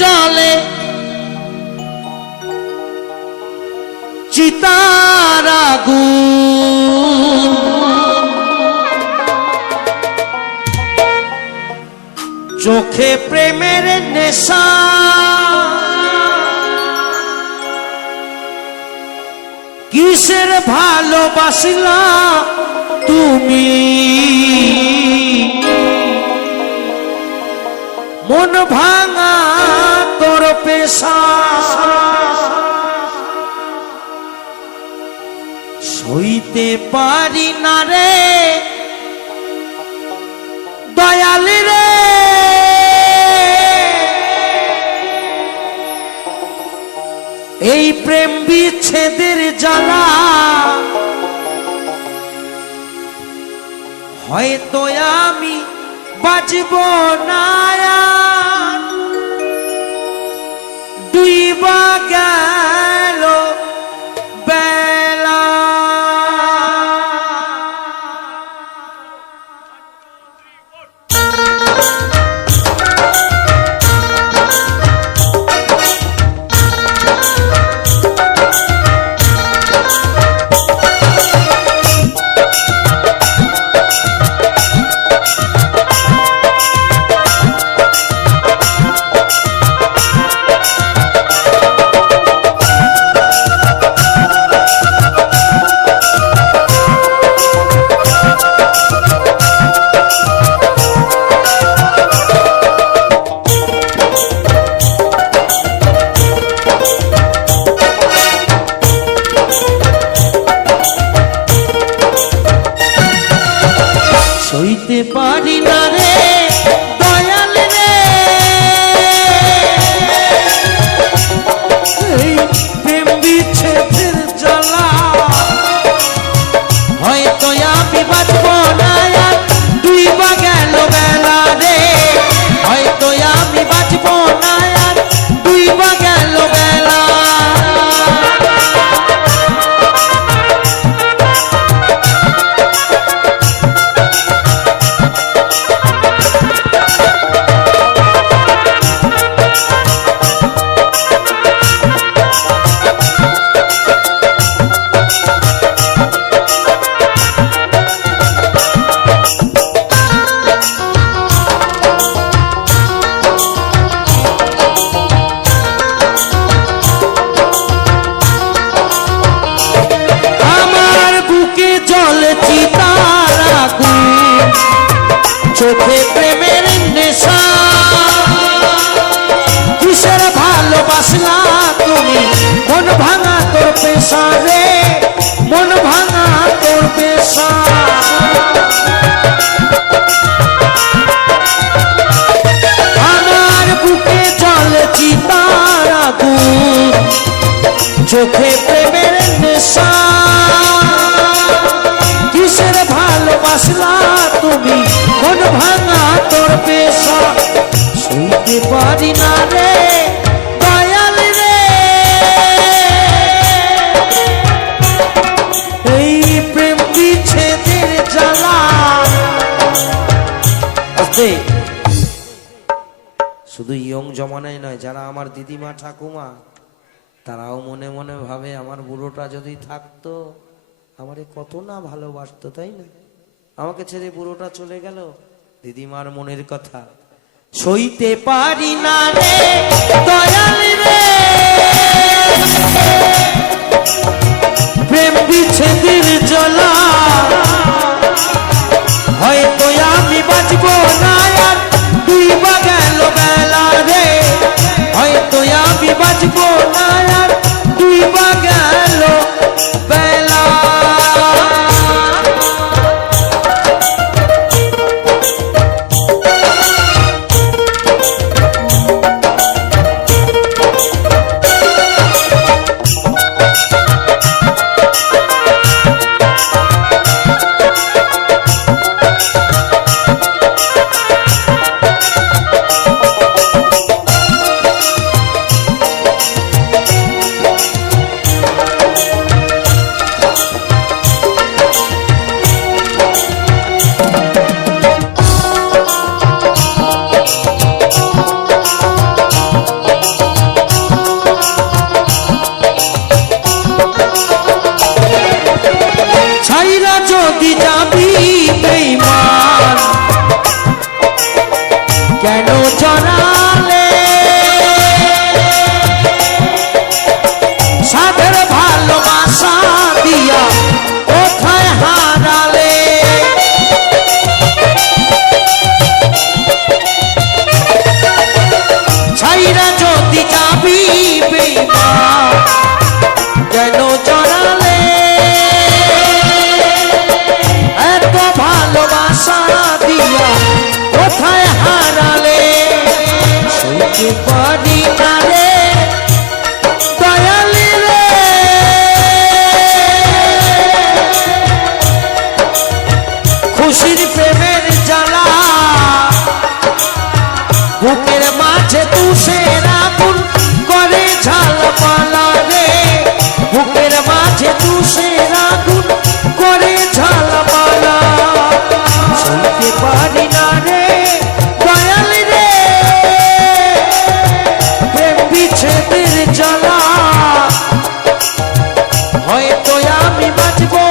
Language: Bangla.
জলে চিতার আগুন, চোখে প্রেমের নেশা, কিসের ভালোবাসিলা তুমি, মন ভাঙা তোর পেশা, সইতে পারি না রে দয়াল রে, এই প্রেম বিচ্ছেদের জ্বালা, হয়তো আমি বাঁচব না, ডুইবা গেল বেলা। সইতে পারি না রে দয়াল রে, এই প্রেম বিচ্ছেদের জ্বালা, হয়তো আমি বাঁচব না, ডুইবা গেল বেলা রে, হয়তো আমি বাঁচব না, ডুইবা গেল বেলা। চোখে প্রেমের নেশা, কিসের ভালোবাসলা তুমি, মন ভাঙা তোর পেশা রে, মন ভাঙা তোর পেশা। আমার বুকে জলে চিতার আগুন, চোখে প্রেমের নেশা, কিসের ভালোবাসলা তুমি, মন ভাঙা তোর পেশা, সইতে পারি না রে দয়াল রে, এই প্রেম বিচ্ছেদের জ্বালা। শুধু ইয়ং জমানায় নয়, যারা আমার দিদিমা ঠাকুমা তারাও মনে মনে ভাবে আমার বুড়োটা যদি থাকতো আমারে কত না ভালোবাসতো, তাই না? আমাকে ছেড়ে বুড়োটা চলে গেল, দিদিমার মনের কথা সইতে পারি না রে দয়াল রে, প্রেম বিচ্ছেদের জ্বালা, হয়তো আমি বাঁচব না, ডুইবা গেল বেলা রে, হয়তো আমি বাঁচব না, ডুইবা গেল বেলা। আশা দিয়া কোথায় হারালে সইতে পারি না রে দয়ালি রে খুশির প্রেমের জ্বালা বুকের মাঝে তুষের আগুন করে ঝালপালা রে বুকের মাঝে তুষের আগুন করে ঝালপালা সইতে পারি না রে দয়ালি রে প্রেম বিচ্ছেদের জ্বালা হয়তো আমি বাঁচবো